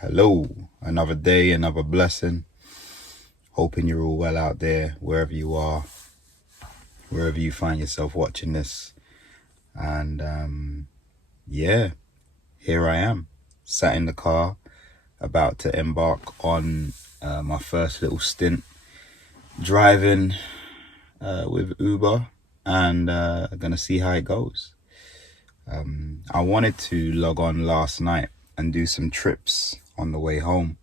Hello, another day, another blessing. Hoping you're all well out there, wherever you are, wherever you find yourself watching this. And yeah, here I am, sat in the car, about to embark on my first little stint driving with Uber, and gonna see how it goes. I wanted to log on last night and do some trips on the way home,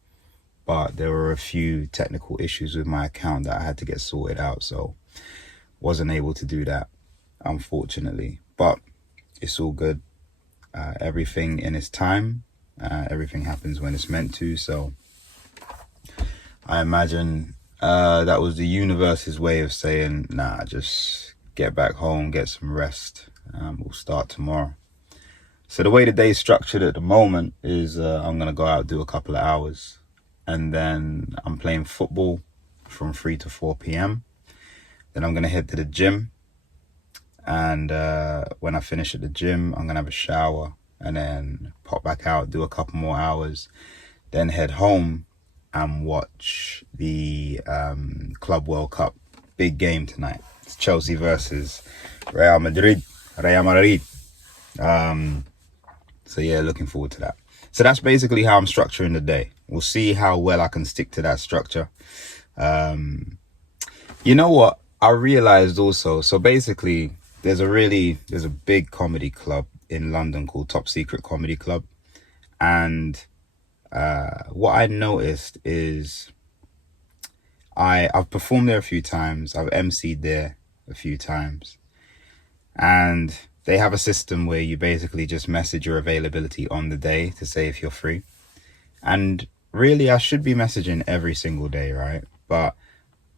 but there were a few technical issues with my account that I had to get sorted out, so wasn't able to do that, unfortunately. But it's all good. Everything in its time. Everything happens when it's meant to. So I imagine that was the universe's way of saying, nah, just get back home, get some rest. We'll start tomorrow. So the way the day is structured at the moment is I'm going to go out, do a couple of hours, and then I'm playing football from 3 to 4 p.m. Then I'm going to head to the gym. And when I finish at the gym, I'm going to have a shower and then pop back out, do a couple more hours, then head home and watch the Club World Cup. Big game tonight. It's Chelsea versus Real Madrid. So yeah, looking forward to that. So that's basically how I'm structuring the day. We'll see how well I can stick to that structure. You know what? I realized also, so basically there's a big comedy club in London called Top Secret Comedy Club. And what I noticed is I've performed there a few times. I've emceed there a few times. And they have a system where you basically just message your availability on the day to say if you're free. And really, I should be messaging every single day, right? But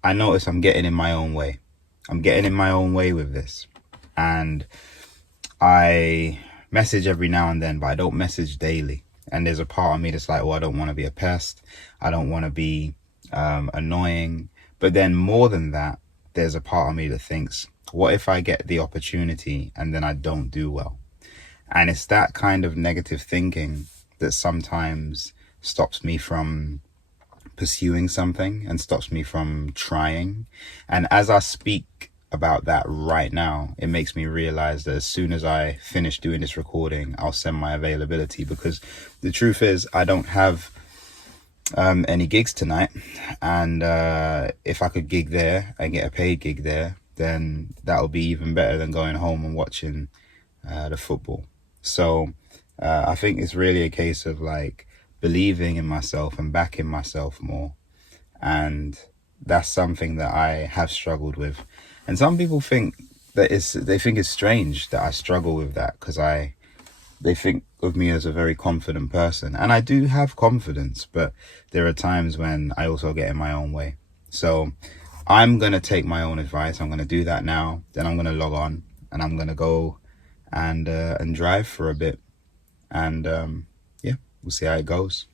I notice I'm getting in my own way. I'm getting in my own way with this. And I message every now and then, but I don't message daily. And there's a part of me that's like, well, I don't want to be a pest. I don't want to be annoying. But then more than that, there's a part of me that thinks, what if I get the opportunity and then I don't do well? And it's that kind of negative thinking that sometimes stops me from pursuing something and stops me from trying. And as I speak about that right now, it makes me realize that as soon as I finish doing this recording, I'll send my availability, because the truth is I don't have any gigs tonight. And if I could gig there and get a paid gig there, then that would be even better than going home and watching the football. So I think it's really a case of like believing in myself and backing myself more. And that's something that I have struggled with. And some people think that they think it's strange that I struggle with that, because they think of me as a very confident person. And I do have confidence, but there are times when I also get in my own way. So I'm going to take my own advice. I'm going to do that now. Then I'm going to log on and I'm going to go and drive for a bit. And yeah, we'll see how it goes.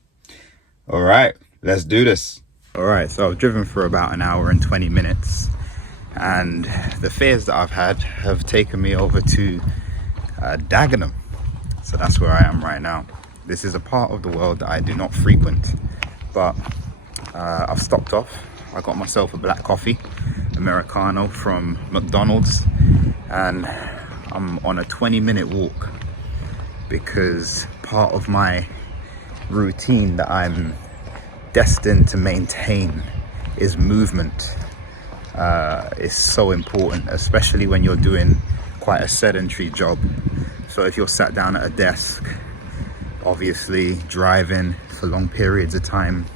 All right, let's do this. All right, so I've driven for about an hour and 20 minutes. And the fares that I've had have taken me over to Dagenham. So that's where I am right now. This is a part of the world that I do not frequent. But I've stopped off. I got myself a black coffee, Americano from McDonald's, and I'm on a 20-minute walk because part of my routine that I'm destined to maintain is movement. It's so important, especially when you're doing quite a sedentary job. So if you're sat down at a desk, obviously driving for long periods of time,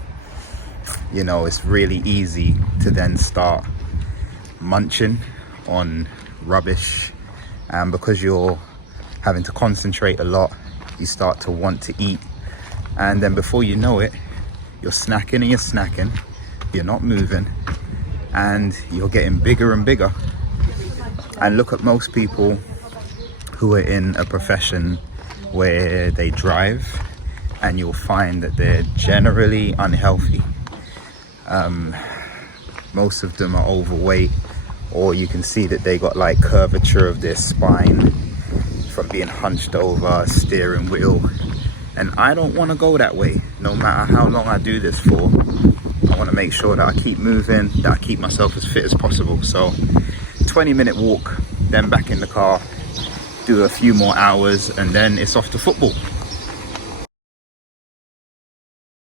you know, it's really easy to then start munching on rubbish. And because you're having to concentrate a lot, you start to want to eat. And then before you know it, you're snacking and you're snacking, you're not moving, and you're getting bigger and bigger. And look at most people who are in a profession where they drive, and you'll find that they're generally unhealthy. Most of them are overweight, or you can see that they got like curvature of their spine from being hunched over a steering wheel And I don't want to go that way, no matter how long I do this for. I want to make sure that I keep moving, that I keep myself as fit as possible. So 20-minute walk, then back in the car, do a few more hours, and then it's off to football.